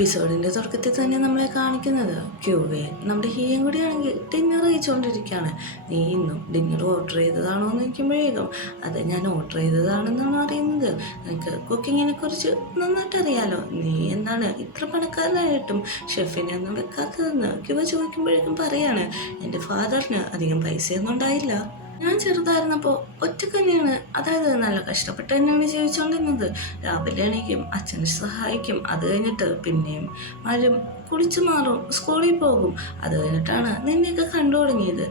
എപ്പിസോഡിൻ്റെ തുടക്കത്തിൽ തന്നെ നമ്മളെ കാണിക്കുന്നത് ക്യൂവേ നമ്മുടെ ഹീയും കൂടിയാണെങ്കിൽ ഡിന്നർ കഴിച്ചുകൊണ്ടിരിക്കുകയാണ്. നീ ഇന്നും ഡിന്നർ ഓർഡർ ചെയ്തതാണോ എന്ന് ചോദിക്കുമ്പോഴേക്കും അത് ഞാൻ ഓർഡർ ചെയ്തതാണെന്നാണ് അറിയുന്നത്. നിനക്ക് കുക്കിങ്ങിനെ കുറിച്ച് നന്നായിട്ട് അറിയാലോ, നീ എന്താണ് ഇത്ര പണക്കാരനായിട്ടും ഷെഫിനെ ഒന്നും വെക്കാത്തതെന്ന് ക്യൂവ ചോദിക്കുമ്പോഴേക്കും പറയാണ്, എൻ്റെ ഫാദറിന് അധികം പൈസയൊന്നും ഉണ്ടായില്ല, ഞാൻ ചെറുതായിരുന്നപ്പോൾ ഒറ്റക്ക് തന്നെയാണ്, അതായത് നല്ല കഷ്ടപ്പെട്ട് തന്നെയാണ് ജീവിച്ചുകൊണ്ടിരുന്നത്. രാവിലെ എണീക്കും, അച്ഛനെ സഹായിക്കും, അത് കഴിഞ്ഞിട്ട് പിന്നെയും മരം കുളിച്ചു മാറും, സ്കൂളിൽ പോകും. അത് കഴിഞ്ഞിട്ടാണ് നിന്നെയൊക്കെ കണ്ടു തുടങ്ങിയത്.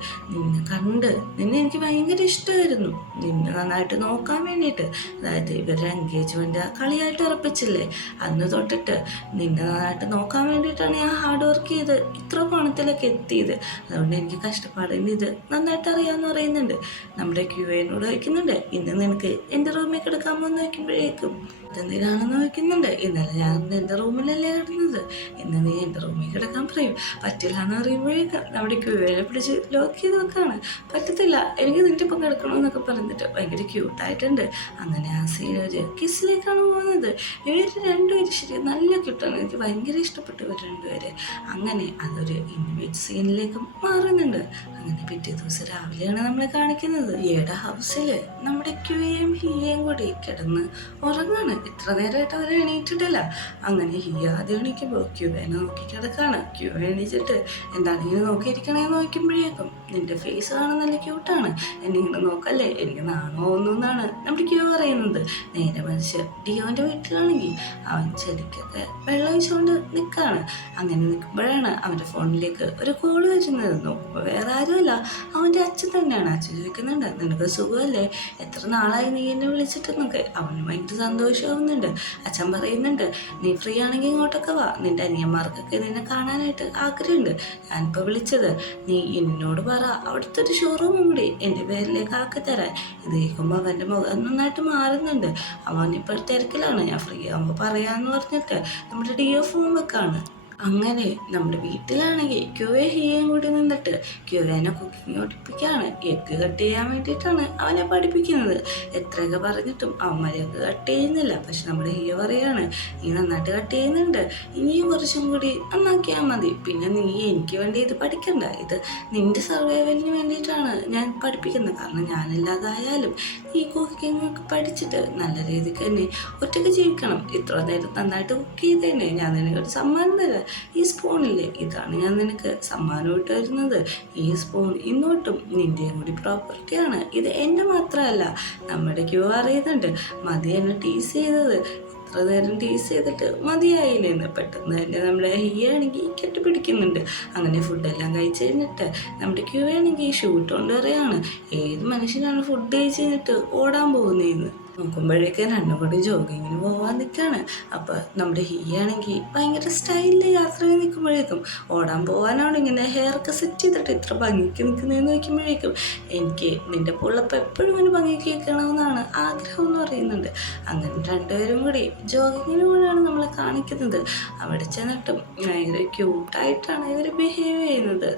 നിന്നെ എനിക്ക് ഭയങ്കര ഇഷ്ടമായിരുന്നു, നിന്നെ നന്നായിട്ട് നോക്കാൻ വേണ്ടിയിട്ട്. അതായത് ഇവരുടെ എൻഗേജ്മെൻറ്റ് കളിയായിട്ട് ഉറപ്പിച്ചില്ലേ, അന്ന് തൊട്ടിട്ട് നിന്നെ നന്നായിട്ട് നോക്കാൻ വേണ്ടിയിട്ടാണ് ഞാൻ ഹാർഡ് വർക്ക് ചെയ്ത് ഇത്ര പണത്തിലൊക്കെ എത്തിയത്. അതുകൊണ്ട് എനിക്ക് കഷ്ടപ്പാടിന് ഇത് നന്നായിട്ട് അറിയാമെന്ന് പറയുന്നുണ്ട്. നമ്മുടെ ക്യൂവേനോട് വയ്ക്കുന്നുണ്ട്, ഇന്ന് നിനക്ക് എൻ്റെ റൂമിൽ കിടക്കാമോ എന്ന് വയ്ക്കുമ്പോഴേക്കും ഇതെന്തിനാണെന്ന് വയ്ക്കുന്നുണ്ട്. ഇന്നലെ ഞാൻ എൻ്റെ റൂമിലല്ലേ കിടന്നത്, ഇന്ന് നീ എൻ്റെ റൂമിൽ കിടക്കാൻ പറയും. പറ്റില്ല എന്ന് പറയുമ്പോഴേക്കും നമ്മുടെ ക്യൂവേനെ പിടിച്ച് ലോക്ക് ചെയ്ത് വെക്കാണ്. പറ്റത്തില്ല, എനിക്ക് നിൻ്റെ ഇപ്പം കിടക്കണമെന്നൊക്കെ പറഞ്ഞിട്ട് ഭയങ്കര ക്യൂട്ടായിട്ടുണ്ട്. അങ്ങനെ ആ സീനൊരു കിസ്സിലേക്കാണ് പോകുന്നത്. ഇവർ രണ്ടുപേരും ശരി നല്ല ക്യൂട്ടാണ്, എനിക്ക് ഭയങ്കര ഇഷ്ടപ്പെട്ടു ഇവർ രണ്ടുപേരെ. അങ്ങനെ അതൊരു ഇൻവേറ്റ് സീനിലേക്ക് മാറുന്നുണ്ട്. അങ്ങനെ പിറ്റേ ദിവസം രാവിലെയാണ് നമ്മളെ കാണിക്കുന്നത്. ഈയുടെ ഹൗസിൽ നമ്മുടെ ക്യൂയും ഹിയയും കൂടി കിടന്ന് ഉറങ്ങാണ്. ഇത്ര നേരമായിട്ട് അവർ എണീറ്റിട്ടില്ല. അങ്ങനെ ഹിയ ആദ്യം എണീക്കുമ്പോൾ ക്യൂവേനെ നോക്കി കിടക്കാണ്. ക്യൂവ എണീച്ചിട്ട് എന്താണ് ഇങ്ങനെ നോക്കിയിരിക്കണേന്ന് നോക്കുമ്പോഴേക്കും നിന്റെ ഫേസ് കാണാൻ നല്ല ക്യൂട്ടാണ്, എന്നെ ഇങ്ങനെ നോക്കല്ലേ, എനിക്ക് നാണോ ഒന്നാണ് നമ്മുടെ ക്യൂ പറയുന്നത്. നേരെ മറിച്ച് ഡിയോൻ്റെ വീട്ടിലാണെങ്കിൽ അവൻ ചെടിക്കൊക്കെ വെള്ളം ഒഴിച്ചുകൊണ്ട് നിൽക്കുകയാണ്. അങ്ങനെ നിൽക്കുമ്പോഴാണ് അവൻ്റെ ഫോണിലേക്ക് ഒരു കോള് വരുന്നത്. നോക്കുമ്പോൾ വേറെ ആരുമല്ല, അവൻ്റെ അച്ഛൻ തന്നെയാണ്. അച്ഛൻ ചോദിക്കുന്നുണ്ട്, നിനക്ക് സുഖമല്ലേ, എത്ര നാളായി നീ എന്നെ വിളിച്ചിട്ടെന്നൊക്കെ. അവന് ഭയങ്കര സന്തോഷമാവുന്നുണ്ട്. അച്ഛൻ പറയുന്നുണ്ട്, നീ ഫ്രീ ആണെങ്കിൽ ഇങ്ങോട്ടൊക്കെ വാ, നിൻ്റെ അനിയന്മാർക്കൊക്കെ നിന്നെ കാണാനായിട്ട് ആഗ്രഹമുണ്ട്. ഞാനിപ്പോൾ വിളിച്ചത് നീ എന്നോട് പറ അവിടുത്തെ ഒരു ഷോറൂമും കൂടി എൻ്റെ പേരിലേക്ക് ആക്കി തരാൻ. ഇത് കേൾക്കുമ്പോൾ അവൻ്റെ മുഖം നന്നായിട്ട് മാറുന്നുണ്ട്. അവനിപ്പോൾ തിരക്കിലാണ്, ഞാൻ ഫ്രീ ആകുമ്പോൾ പറയാമെന്ന് പറഞ്ഞിട്ട് നമ്മുടെ ഡിയോ ഫോൺ വെക്കാണ്. അങ്ങനെ നമ്മുടെ വീട്ടിലാണെങ്കിൽ ക്യൂവെ ഹിയയും കൂടി നിന്നിട്ട് ക്യൂവേനെ കുക്കിംഗ് പഠിപ്പിക്കുകയാണ്. എഗ്ഗ് കട്ട് ചെയ്യാൻ വേണ്ടിയിട്ടാണ് അവനെ പഠിപ്പിക്കുന്നത്. എത്രയൊക്കെ പറഞ്ഞിട്ടും അവന്മാരെയൊക്കെ കട്ട് ചെയ്യുന്നില്ല. പക്ഷെ നമ്മുടെ ഹിയ പറയാണ്, നീ നന്നായിട്ട് കട്ട് ചെയ്യുന്നുണ്ട്, ഇനിയും കുറച്ചും കൂടി നന്നാക്കിയാൽ മതി. പിന്നെ നീ എനിക്ക് വേണ്ടി ഇത് പഠിക്കണ്ട, ഇത് നിൻ്റെ സർവൈവലിന് വേണ്ടിയിട്ടാണ് ഞാൻ പഠിപ്പിക്കുന്നത്. കാരണം ഞാനില്ലാതായാലും നീ കുക്കിംഗ് ഒക്കെ പഠിച്ചിട്ട് നല്ല രീതിക്ക് തന്നെ ഒറ്റയ്ക്ക് ജീവിക്കണം. ഇത്ര നേരം നന്നായിട്ട് കുക്ക് ചെയ്തതന്നെ ഞാൻ നിനക്കൊരു സമ്മാനം തരാം. ഈ സ്പൂണില്ലേ, ഇതാണ് ഞാൻ നിനക്ക് സമ്മാനമായിട്ട് വരുന്നത്. ഈ സ്പൂൺ ഇന്നോട്ടും നിൻ്റെയും കൂടി പ്രോപ്പർട്ടിയാണ്, ഇത് എൻ്റെ മാത്രമല്ല. നമ്മുടെ ക്യൂ അറിയുന്നുണ്ട്, മതി എന്നെ ടീസ് ചെയ്തത്, ഇത്ര നേരം ടീസ് ചെയ്തിട്ട് മതിയായില്ലെന്ന്. പെട്ടെന്ന് തന്നെ നമ്മുടെ ഹിയാണെങ്കിൽ കെട്ടിപ്പിടിക്കുന്നുണ്ട്. അങ്ങനെ ഫുഡെല്ലാം കഴിച്ച് കഴിഞ്ഞിട്ട് നമ്മുടെ ക്യൂ ആണെങ്കിൽ ഷൂട്ട് കൊണ്ട് പറയാണ്, ഏത് മനുഷ്യനാണ് ഫുഡ് കഴിച്ച് കഴിഞ്ഞിട്ട് ഓടാൻ പോകുന്നതെന്ന്. നോക്കുമ്പോഴേക്കും രണ്ടും കൂടി ജോഗിങ്ങിന് പോകാൻ നിൽക്കുകയാണ്. അപ്പോൾ നമ്മുടെ ഹിയാണെങ്കിൽ ഭയങ്കര സ്റ്റൈലിൽ യാത്ര ചെയ്ത് നിൽക്കുമ്പോഴേക്കും ഓടാൻ പോകാനാണ് ഇങ്ങനെ ഹെയർ ഒക്കെ സെറ്റ് ചെയ്തിട്ട് ഇത്ര ഭംഗിക്ക് നിൽക്കുന്നതെന്ന് നോക്കുമ്പോഴേക്കും എനിക്ക് നിൻ്റെ പുള്ളപ്പം എപ്പോഴും ഇങ്ങനെ ഭംഗിക്ക് നിൽക്കണമെന്നാണ് ആഗ്രഹം എന്ന് പറയുന്നുണ്ട്. അങ്ങനെ രണ്ടുപേരും കൂടി ജോഗിങ്ങിന് കൂടെയാണ് നമ്മളെ കാണിക്കുന്നത്. അവിടെ ചെന്നിട്ടും ഭയങ്കര ക്യൂട്ടായിട്ടാണ് ഇവർ ബിഹേവ് ചെയ്യുന്നത്.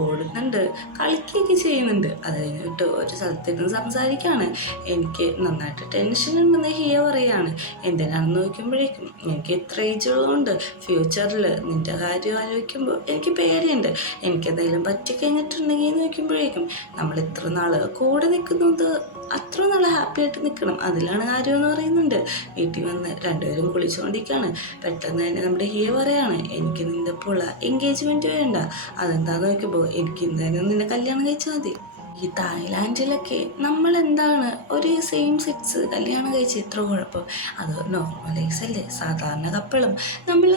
ഓടുന്നുണ്ട്, കളിക്കുകയൊക്കെ ചെയ്യുന്നുണ്ട്. അത് കഴിഞ്ഞിട്ട് ഒരു സ്ഥലത്തിരുന്ന് സംസാരിക്കുകയാണ്. എനിക്ക് നന്നായിട്ട് ടെൻഷൻ ഉണ്ടെന്ന് ഹിയ പറയാണ്. എന്തിനാണെന്ന് നോക്കുമ്പോഴേക്കും എനിക്ക് ഇത്ര ഏജ് ഉള്ളതുകൊണ്ട് ഫ്യൂച്ചറിൽ നിൻ്റെ കാര്യം ആലോചിക്കുമ്പോൾ എനിക്ക് പേടിയുണ്ട്, എനിക്കെന്തെങ്കിലും പറ്റിക്കഴിഞ്ഞിട്ടുണ്ടെങ്കിൽ നോക്കുമ്പോഴേക്കും നമ്മൾ ഇത്ര നാൾ കൂടെ നിൽക്കുന്നത് അത്ര നാൾ ഹാപ്പി ആയിട്ട് നിൽക്കണം, അതിലാണ് കാര്യമെന്ന് പറയുന്നുണ്ട്. വീട്ടിൽ വന്ന് രണ്ടുപേരും കുളിച്ചുകൊണ്ടിരിക്കുകയാണ്. പെട്ടെന്ന് തന്നെ നമ്മുടെ ഹിയ പറയാണ്, എനിക്ക് നിൻ്റെ പുള്ള എൻഗേജ്മെൻറ്റ് വേണ്ട. അതെന്താന്ന് നോക്കുമ്പോൾ എനിക്ക് ഇന്ന് തന്നെ നിന്നെ കല്യാണം കഴിച്ചാൽ മതി. ഈ തായ്ലാൻഡിലൊക്കെ നമ്മളെന്താണ് ഒരു സെയിം സെക്സ് കല്യാണം കഴിച്ച് ഇത്ര കുഴപ്പം, അത് നോർമലൈസ് അല്ലേ, സാധാരണ കപ്പിളും തമ്മിൽ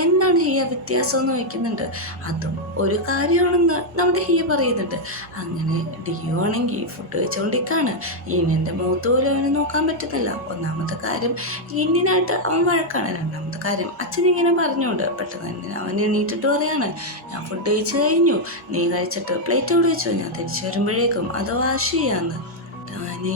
എന്താണ് ഹിയ വ്യത്യാസം എന്ന് വയ്ക്കുന്നുണ്ട്. അതും ഒരു കാര്യമാണെന്ന് നമ്മുടെ ഹിയ പറയുന്നുണ്ട്. അങ്ങനെ ഡിയോ ആണെങ്കിൽ ഫുഡ് കഴിച്ചുകൊണ്ടിരിക്കുകയാണ്. ഈനിൻ്റെ മുഖത്ത് പോലും അവന് നോക്കാൻ പറ്റുന്നില്ല. ഒന്നാമത്തെ കാര്യം ഈനിനായിട്ട് അവൻ വഴക്കാണ്. രണ്ടാമത്തെ കാര്യം അച്ഛനിങ്ങനെ പറഞ്ഞുകൊണ്ട് പെട്ടെന്ന് തന്നെ അവൻ എണീറ്റിട്ട് പറയാണ്, ഞാൻ ഫുഡ് കഴിച്ച് കഴിഞ്ഞു, നീ കഴിച്ചിട്ട് പ്ലേറ്റ് അവിടെ വെച്ചോ, ഞാൻ തിരിച്ചു വരുമ്പോഴേക്കും അത് വാഷ് ചെയ്യാന്ന്.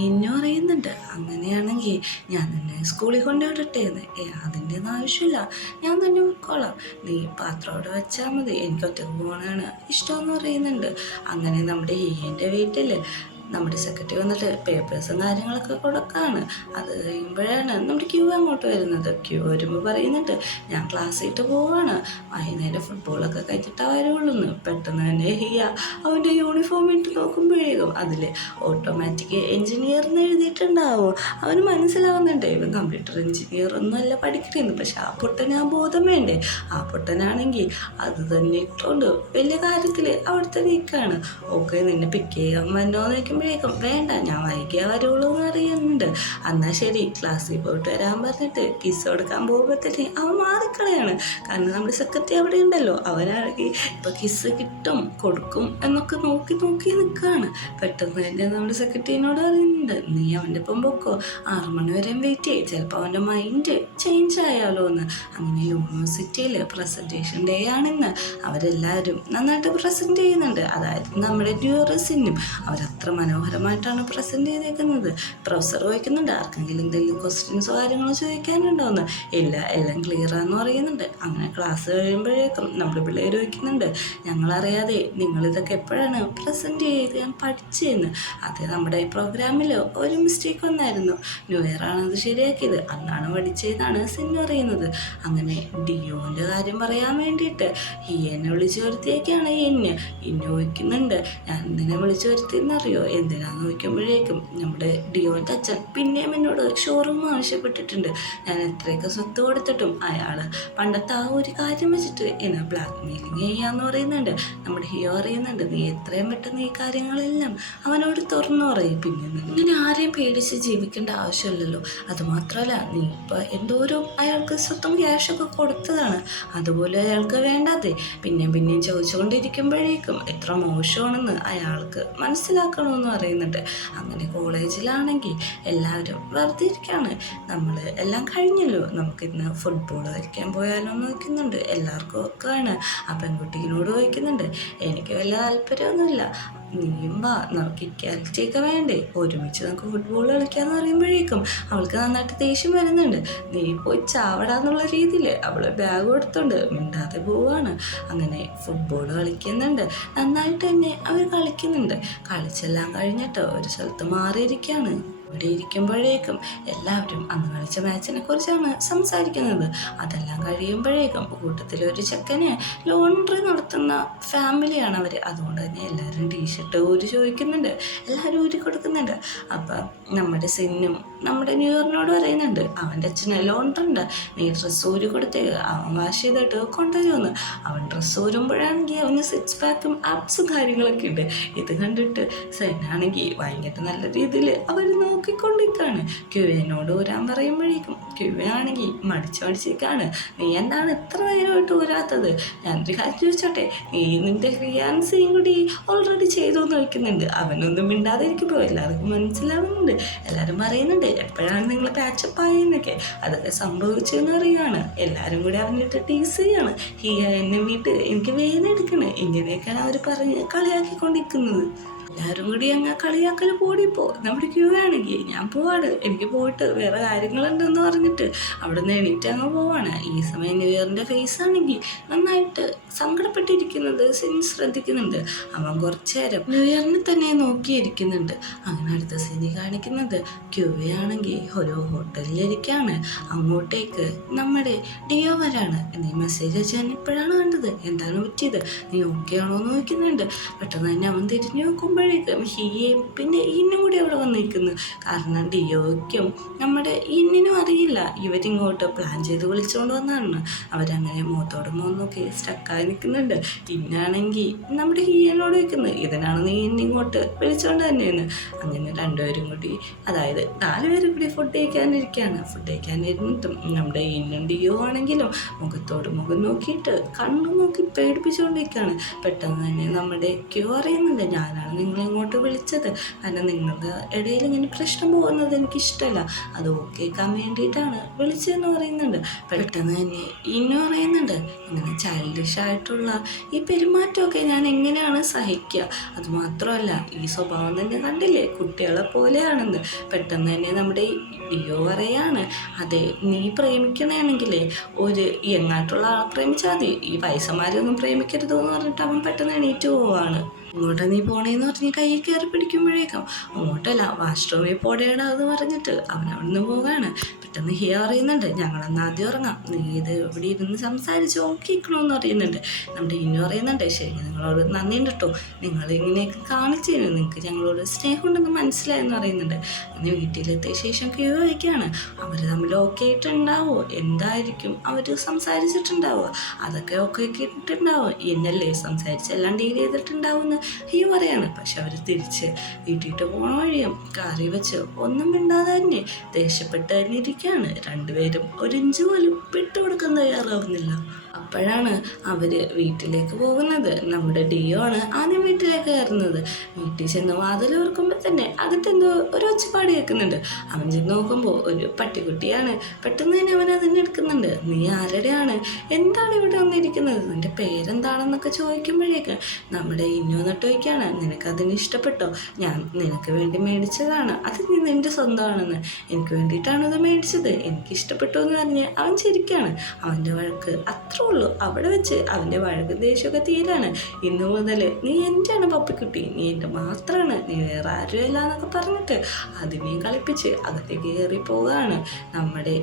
എന്നും അറിയുന്നുണ്ട്. അങ്ങനെയാണെങ്കിൽ ഞാൻ തന്നെ സ്കൂളിൽ കൊണ്ടുവിടട്ടേന്ന്. അതിൻ്റെ ഒന്നും ആവശ്യമില്ല, ഞാൻ തന്നെ പോയിക്കോളാം, നീ പാത്രം അവിടെ വെച്ചാൽ മതി, എനിക്ക് ഒറ്റക്ക് പോകണമാണ് ഇഷ്ടമെന്ന് പറയുന്നുണ്ട്. അങ്ങനെ നമ്മുടെ ഹിയൻ്റെ വീട്ടിൽ നമ്മുടെ സെക്രട്ടറി വന്നിട്ട് പേപ്പേഴ്സും കാര്യങ്ങളൊക്കെ കൊടുക്കാണ്. അത് കഴിയുമ്പോഴാണ് നമ്മുടെ ക്യൂ അങ്ങോട്ട് വരുന്നത്. ക്യൂ വരുമ്പോൾ പറയുന്നുണ്ട്, ഞാൻ ക്ലാസ് ഇട്ട് പോവാണ്, വൈകുന്നേരം ഫുട്ബോളൊക്കെ കഴിച്ചിട്ടാ വരുള്ളൂ എന്ന്. പെട്ടെന്ന് തന്നെ ഹിയ അവൻ്റെ യൂണിഫോം ഇട്ട് നോക്കുമ്പോഴേക്കും അതിൽ ഓട്ടോമാറ്റിക് എഞ്ചിനീയർ എന്ന് എഴുതിയിട്ടുണ്ടാവും. അവന് മനസ്സിലാവുന്നുണ്ട് ഇവൻ കമ്പ്യൂട്ടർ എഞ്ചിനീയർ ഒന്നുമല്ല പഠിക്കണേന്ന്. പക്ഷെ ആ പൊട്ടന് ആ ബോധം വേണ്ടേ? ആ പൊട്ടനാണെങ്കിൽ അത് തന്നെ ഇട്ടുകൊണ്ട് വലിയ കാര്യത്തിൽ അവിടുത്തെ വീക്കാണ്. ഓക്കെ, നിന്നെ പിക്ക് ചെയ്യാൻ വന്നോന്ന് വയ്ക്കുമ്പോഴേക്കും വേണ്ട, ഞാൻ വൈകിയാ വരുള്ളൂ എന്ന് അറിയുന്നുണ്ട്. എന്നാൽ ശരി, ക്ലാസ്സിൽ പോയിട്ട് വരാൻ പറഞ്ഞിട്ട് കിസ് കൊടുക്കാൻ പോകുമ്പോഴത്തേക്ക് അവൻ മാറിക്കളയാണ്. കാരണം നമ്മുടെ സെക്രട്ടറി അവിടെ ഉണ്ടല്ലോ, അവനാണെങ്കിൽ ഇപ്പം കിസ് കിട്ടും കൊടുക്കും എന്നൊക്കെ നോക്കി നോക്കി നിൽക്കുകയാണ്. പെട്ടെന്ന് തന്നെ നമ്മുടെ സെക്രട്ടറിനോട് പറയുന്നുണ്ട്, നീ അവൻ്റെ ഒപ്പം പൊക്കോ, 6 മണി വരെയും വെയിറ്റ് ചെയ്യും, ചിലപ്പോൾ അവൻ്റെ മൈൻഡ് ചേഞ്ച് ആയാലോ എന്ന്. അങ്ങനെ യൂണിവേഴ്സിറ്റിയിൽ പ്രസൻറ്റേഷൻ ഡേ ആണെന്ന്. അവരെല്ലാവരും നന്നായിട്ട് പ്രസൻറ്റ് ചെയ്യുന്നുണ്ട്. അതായത് നമ്മുടെ ഡ്യൂറസിനും അവരത്ര മനോഹരമായിട്ടാണ് പ്രസൻറ്റ് ചെയ്തേക്കുന്നത്. പ്രൊഫസർ ചോദിക്കുന്നുണ്ട്, ആർക്കെങ്കിലും എന്തെങ്കിലും ക്വസ്റ്റ്യൻസോ കാര്യങ്ങളോ ചോദിക്കാനുണ്ടോയെന്ന്. ഇല്ല, എല്ലാം ക്ലിയറാന്ന് പറയുന്നുണ്ട്. അങ്ങനെ ക്ലാസ് കഴിയുമ്പോഴേക്കും നമ്മുടെ പിള്ളേർ ചോദിക്കുന്നുണ്ട്, ഞങ്ങളറിയാതെ നിങ്ങളിതൊക്കെ എപ്പോഴാണ് പ്രസൻറ്റ് ചെയ്ത് ഞാൻ പഠിച്ചതെന്ന്. അത് നമ്മുടെ പ്രോഗ്രാമിൽ ഒരു മിസ്റ്റേക്ക് വന്നായിരുന്നു, ന്യൂ ഇയർ ആണ് അത് ശരിയാക്കിയത്, അന്നാണ് പഠിച്ചതെന്നാണ് സിന്നു അറിയുന്നത്. അങ്ങനെ ഡിയോൻ്റെ കാര്യം പറയാൻ വേണ്ടിയിട്ട് ഹിയനെ വിളിച്ചു വരുത്തിയൊക്കെയാണ് ഇന്നെ ചോദിക്കുന്നുണ്ട്, ഞാൻ എന്തിനെ വിളിച്ചു വരുത്തിയെന്നറിയോ? എന്തിനാന്ന് ചോദിക്കുമ്പോഴേക്കും നമ്മുടെ ഡിയോൻ്റെ അച്ഛൻ പിന്നെയും എന്നോട് ഷോറൂം ആവശ്യപ്പെട്ടിട്ടുണ്ട്. ഞാൻ എത്രയൊക്കെ സ്വത്ത് കൊടുത്തിട്ടും അയാൾ പണ്ടത്തെ ആ ഒരു കാര്യം വെച്ചിട്ട് എന്നെ ബ്ലാക്ക് മെയിലിങ് ചെയ്യാന്ന് പറയുന്നുണ്ട്. നമ്മുടെ ഹിയോ അറിയുന്നുണ്ട്, നീ എത്രയും പെട്ടെന്ന് ഈ കാര്യങ്ങളെല്ലാം അവനോട് തുറന്നു പറയും. പിന്നെ ഇങ്ങനെ ആരെയും പേടിച്ച് ജീവിക്കേണ്ട ആവശ്യമില്ലല്ലോ. അതുമാത്രമല്ല, നീ ഇപ്പോൾ എന്തോരം അയാൾക്ക് സ്വത്തും ക്യാഷൊക്കെ കൊടുത്തതാണ്, അതുപോലെ അയാൾക്ക് വേണ്ടാതെ പിന്നെയും ചോദിച്ചുകൊണ്ടിരിക്കുമ്പോഴേക്കും എത്ര മോശമാണെന്ന് അയാൾക്ക് മനസ്സിലാക്കണമെന്ന് പറയുന്നുണ്ട്. അങ്ങനെ കോളേജിലാണെങ്കിൽ എല്ലാവരും വെറുതെ ഇരിക്കുകയാണ്. നമ്മൾ എല്ലാം കഴിഞ്ഞല്ലോ, നമുക്കിന്ന് ഫുട്ബോൾ കളിക്കാൻ പോയാലോ എന്ന് ചോദിക്കുന്നുണ്ട്. എല്ലാവർക്കും ഒക്കെ ആണ്. ആ പെൺകുട്ടിയോട് ചോദിക്കുന്നുണ്ട്, എനിക്ക് വലിയ താല്പര്യമൊന്നുമില്ല, നീയും വാ, നമുക്ക് ഇക്വാലിറ്റിയൊക്കെ വേണ്ടേ, ഒരുമിച്ച് നമുക്ക് ഫുട്ബോൾ കളിക്കാമെന്ന് പറയുമ്പോഴേക്കും അവൾക്ക് നന്നായിട്ട് ദേഷ്യം വരുന്നുണ്ട്. നീ പോയി ചാവടാന്നുള്ള രീതിയിൽ അവൾ ബാഗ് കൊടുത്തോണ്ട് മിണ്ടാതെ പോവാണ്. അങ്ങനെ ഫുട്ബോൾ കളിക്കുന്നുണ്ട്, നന്നായിട്ട് തന്നെ അവർ കളിക്കുന്നുണ്ട്. കളിച്ചെല്ലാം കഴിഞ്ഞിട്ട് ഒരു സ്ഥലത്ത് മാറിയിരിക്കുകയാണ്. ഇവിടെ ഇരിക്കുമ്പോഴേക്കും എല്ലാവരും അന്ന് കളിച്ച മാച്ചിനെ കുറിച്ചാണ് സംസാരിക്കുന്നത്. അതെല്ലാം കഴിയുമ്പോഴേക്കും കൂട്ടത്തിലൊരു ചെക്കന് ലോണ്ടറി നടത്തുന്ന ഫാമിലിയാണ് അവർ. അതുകൊണ്ട് തന്നെ എല്ലാവരും ടീഷർട്ട് ഊരി ചോദിക്കുന്നുണ്ട്, എല്ലാവരും ഊരി കൊടുക്കുന്നുണ്ട്. അപ്പം നമ്മുടെ സിന്നും നമ്മുടെ ന്യൂ ഇയറിനോട് പറയുന്നുണ്ട്, അവൻ്റെ അച്ഛന് ലോണ്ടറി ഉണ്ട്, നീ ഡ്രസ്സ് ഊരി കൊടുത്തേക്ക്, അവൻ വാഷ് ചെയ്തിട്ട് കൊണ്ടുവരുമെന്ന്. അവൻ ഡ്രസ്സ് ഊരുമ്പോഴാണെങ്കിൽ അവന് സിക്സ് പാക്കും ആപ്സും കാര്യങ്ങളൊക്കെ ഉണ്ട്. ഇത് കണ്ടിട്ട് സെന്നാണെങ്കിൽ ഭയങ്കര നല്ല രീതിയിൽ അവർ നോക്കിക്കൊണ്ടിരിക്കുകയാണ്. ക്യുവിനോട് ഊരാൻ പറയുമ്പോഴേക്കും ക്യുവയാണെങ്കിൽ മടിച്ചിരിക്കുകയാണ്. നീ എന്താണ് ഇത്ര നേരമായിട്ട് ഊരാത്തത്? ഞാനൊരു കാര്യം ചോദിച്ചോട്ടെ, നീ നിൻ്റെ ഫിയാൻസിയും കൂടി ഓൾറെഡി ചെയ്തു എന്ന് വയ്ക്കുന്നുണ്ട്. അവനൊന്നും മിണ്ടാതെ ഇരിക്കുമ്പോൾ എല്ലാവർക്കും മനസ്സിലാവുന്നുണ്ട്. എല്ലാവരും പറയുന്നുണ്ട്, എപ്പോഴാണ് നിങ്ങൾ പാച്ചപ്പ് ആയെന്നൊക്കെ. അതൊക്കെ സംഭവിച്ചെന്ന് അറിയുകയാണ്. എല്ലാവരും കൂടി അവനിട്ട് ടീസ് ചെയ്യാണ്. ഹിയ എന്നെ വീട്ട് എനിക്ക് വേദന എടുക്കണ്, ഇങ്ങനെയൊക്കെയാണ് അവർ പറഞ്ഞ് കളിയാക്കിക്കൊണ്ടിരിക്കുന്നത്. എല്ലാവരും കൂടി അങ്ങ് കളിയാക്കൽ കൂടിപ്പോ. നമ്മുടെ ക്യൂ ആണെങ്കിൽ ഞാൻ പോവാണ്, എനിക്ക് പോയിട്ട് വേറെ കാര്യങ്ങളുണ്ടെന്ന് പറഞ്ഞിട്ട് അവിടെ നിന്ന് എണീറ്റ് അങ്ങ് പോവാണ്. ഈ സമയം ന്യൂ ഇയറിൻ്റെ ഫേസ് ആണെങ്കിൽ നന്നായിട്ട് സങ്കടപ്പെട്ടിരിക്കുന്നത് ശ്രദ്ധിക്കുന്നുണ്ട്. അവൻ കുറച്ചു നേരം ന്യൂ ഇയറിനെ തന്നെ നോക്കിയിരിക്കുന്നുണ്ട്. അങ്ങനെ അടുത്ത സീനി കാണിക്കുന്നത് ക്യൂവയാണെങ്കിൽ ഒരു ഹോട്ടലിലിരിക്കുകയാണ്. അങ്ങോട്ടേക്ക് നമ്മുടെ ഡിയോ വരാണ്. നീ മെസ്സേജ് അയച്ചാൽ ഇപ്പോഴാണ് കണ്ടത്, എന്താണ് പറ്റിയത്, നീ ഓക്കെ ആണോ എന്ന് നോക്കുന്നുണ്ട്. പെട്ടെന്ന് തന്നെ അവൻ തിരിഞ്ഞു നോക്കുമ്പോഴേക്കും ഹിയയും പിന്നെ ഇന്നും കൂടി അവിടെ വന്നിരിക്കുന്നു. കാരണം ഡിയോയ്ക്കും നമ്മുടെ ഇന്നിനും അറിയില്ല ഇവരിങ്ങോട്ട് പ്ലാൻ ചെയ്ത് വിളിച്ചുകൊണ്ട് വന്നതാണ്. അവരങ്ങനെ മുഖത്തോട് മുഖന്നൊക്കെ സ്റ്റക്കായി നിൽക്കുന്നുണ്ട്. ഇന്നാണെങ്കിൽ നമ്മുടെ ഹിയനോട് വയ്ക്കുന്നത്, ഇതിനാണ് നീ ഇന്നിങ്ങോട്ട് വിളിച്ചുകൊണ്ട് തന്നെയാണ്. അങ്ങനെ രണ്ടുപേരും കൂടി, അതായത് 4 പേരും കൂടി ഫുഡ് കഴിക്കാനിരിക്കുകയാണ്. ഫുഡ് കഴിക്കാനിരുന്നിട്ടും നമ്മുടെ ഇന്നും ഡിയോ ആണെങ്കിലും മുഖത്തോട് മുഖം നോക്കിയിട്ട് കണ്ണു നോക്കി പേടിപ്പിച്ചുകൊണ്ടിരിക്കുകയാണ്. പെട്ടെന്ന് തന്നെ നമ്മുടെ ക്യൂ അറിയുന്നുണ്ട്, ഞാനാണ് നിങ്ങളെ ഇങ്ങോട്ട് വിളിച്ചത്, കാരണം നിങ്ങളുടെ ഇടയിൽ ഇങ്ങനെ പ്രശ്നം പോകുന്നത് എനിക്കിഷ്ടമല്ല, അത് കേൾക്കാൻ വേണ്ടിയിട്ടാണ് വിളിച്ചതെന്ന് പറയുന്നുണ്ട്. പെട്ടെന്ന് തന്നെ ഇന്നും പറയുന്നുണ്ട്, ഇങ്ങനെ ചൈൽഡിഷ് ആയിട്ടുള്ള ഈ പെരുമാറ്റമൊക്കെ ഞാൻ എങ്ങനെയാണ് സഹിക്കുക, അതുമാത്രമല്ല ഈ സ്വഭാവം തന്നെ കണ്ടില്ലേ കുട്ടികളെ പോലെയാണെന്ന്. പെട്ടെന്ന് തന്നെ നമ്മുടെ ഡിയോ പറയാണ്, അതെ നീ പ്രേമിക്കണമെങ്കിലേ ഒരു യങ്ങായിട്ടുള്ള ആളെ പ്രേമിച്ചാൽ മതി, ഈ വയസ്സന്മാരെയൊന്നും പ്രേമിക്കരുതെന്ന് പറഞ്ഞിട്ട് അവൻ പെട്ടെന്ന് എണീറ്റ് പോവാണ്. ഇങ്ങോട്ടാ നീ പോണേന്ന് പറഞ്ഞ് കൈ കയറി പിടിക്കുമ്പോഴേക്കും അങ്ങോട്ടല്ല വാഷ്റൂമിൽ പോടേടാ എന്ന് പറഞ്ഞിട്ട് അവൻ അവിടുന്ന് പോകാണ്. പെട്ടെന്ന് ഹിയ അറിയുന്നുണ്ട്, ഞങ്ങളെന്ന് ആദ്യം ഉറങ്ങാം, നീ ഇത് ഇവിടെ ഇരുന്ന് സംസാരിച്ച് നോക്കിക്കണമെന്ന് അറിയുന്നുണ്ട്. നമ്മുടെ ഇന്നു പറയുന്നുണ്ട്, ശരി നിങ്ങളോട് നന്ദിയുണ്ട് കേട്ടോ, നിങ്ങൾ ഇങ്ങനെയൊക്കെ കാണിച്ചു നിങ്ങൾക്ക് ഞങ്ങളോട് സ്നേഹമുണ്ടെന്ന് മനസ്സിലായെന്ന് പറയുന്നുണ്ട്. ഇന്ന് വീട്ടിലെത്തിയ ശേഷം ക്യൂ വയ്ക്കുകയാണ്. അവർ തമ്മിൽ ഓക്കെ ആയിട്ടുണ്ടാവോ, എന്തായിരിക്കും അവർ സംസാരിച്ചിട്ടുണ്ടാവുക, അതൊക്കെ ഓക്കെ ആക്കിയിട്ടുണ്ടാവും, എന്നല്ലേ സംസാരിച്ചെല്ലാം ഡീൽ ചെയ്തിട്ടുണ്ടാവുമെന്ന് ഹിയ പറയാണ്. പക്ഷെ അവർ തിരിച്ച് വീട്ടിട്ട് പോണ വഴിയും കാറി വെച്ച് ഒന്നും മിണ്ടാതെ തന്നെ ദേഷ്യപ്പെട്ട് തന്നെ ഇരിക്കുകയാണ്. രണ്ടുപേരും ഒരു ഇഞ്ച് പോലും വിട്ടുകൊടുക്കാൻ തയ്യാറാവുന്നില്ല. അപ്പോഴാണ് അവർ വീട്ടിലേക്ക് പോകുന്നത്. നമ്മുടെ ഡിയോ ആണ് ആദ്യം വീട്ടിലേക്ക് കയറുന്നത്. വീട്ടിൽ ചെന്ന് വാതിൽ ഓർക്കുമ്പോൾ തന്നെ അകത്തെന്തോ ഒരു ഒച്ചപ്പാട് കേൾക്കുന്നുണ്ട്. അവൻ ചെന്ന് നോക്കുമ്പോൾ ഒരു പട്ടിക്കുട്ടിയാണ്. പെട്ടെന്ന് തന്നെ അവൻ അതിനെ എടുക്കുന്നുണ്ട്. നീ ആരുടെയാണ്, എന്താണ് ഇവിടെ വന്നിരിക്കുന്നത്, നിന്റെ പേരെന്താണെന്നൊക്കെ ചോദിക്കുമ്പോഴേക്ക് നമ്മുടെ ഇന്നു എന്നിട്ട് ചോദിക്കുകയാണ്, നിനക്കതിന് ഇഷ്ടപ്പെട്ടോ, ഞാൻ നിനക്ക് വേണ്ടി മേടിച്ചതാണ്, അത് നിന്റെ സ്വന്തമാണെന്ന്, എനിക്ക് വേണ്ടിയിട്ടാണ് ഇത് മേടിച്ചത്, എനിക്ക് ഇഷ്ടപ്പെട്ടു എന്ന് പറഞ്ഞ് അവൻ ചിരിക്കുകയാണ്. അവൻ്റെ വഴക്ക് അത്രേ ഉള്ളൂ. അവിടെ വെച്ച് അവൻ്റെ വഴക്ക് ദേഷ്യമൊക്കെ തീരാണ്. ഇന്നു മുതൽ നീ എൻ്റെയാണ് പപ്പിക്കുട്ടി, നീ എൻ്റെ മാത്രമാണ്, നീ വേറെ ആരുമല്ല എന്നൊക്കെ പറഞ്ഞിട്ട് അതിനെയും കളിപ്പിച്ച് അകത്തേക്ക് കയറി പോവുകയാണ്. നമ്മുടെ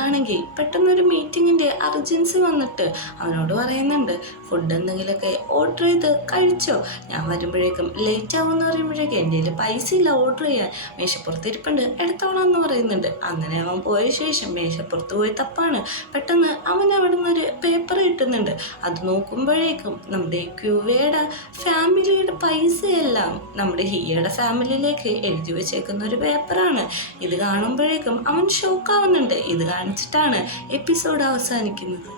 ആണെങ്കിൽ പെട്ടെന്നൊരു മീറ്റിങ്ങിൻ്റെ അർജൻസി വന്നിട്ട് അവനോട് പറയുന്നുണ്ട്, ഫുഡ് എന്തെങ്കിലുമൊക്കെ ഓർഡർ ചെയ്ത് കഴിച്ചോ, ഞാൻ വരുമ്പോഴേക്കും ലേറ്റ് ആവുമെന്ന് പറയുമ്പോഴേക്കും എൻ്റെ കയ്യിൽ പൈസ ഇല്ല ഓർഡർ ചെയ്യാൻ, മേശപ്പുറത്തിരിപ്പുണ്ട് എടുത്തോളാം എന്ന് പറയുന്നുണ്ട്. അങ്ങനെ അവൻ പോയ ശേഷം മേശപ്പുറത്ത് പോയി തപ്പാണ്. പെട്ടെന്ന് അവൻ അവിടെ നിന്നൊരു പേപ്പർ കിട്ടുന്നുണ്ട്. അത് നോക്കുമ്പോഴേക്കും നമ്മുടെ ക്യൂവയുടെ ഫാമിലിയുടെ പൈസയെല്ലാം നമ്മുടെ ഹിയയുടെ ഫാമിലിയിലേക്ക് എഴുതി വെച്ചേക്കുന്ന ഒരു പേപ്പറാണ്. ഇത് കാണുമ്പോഴേക്കും അവൻ ഷോക്കാവുന്നുണ്ട്. ഇത് കാണിച്ചിട്ടാണ് എപ്പിസോഡ് അവസാനിക്കുന്നത്.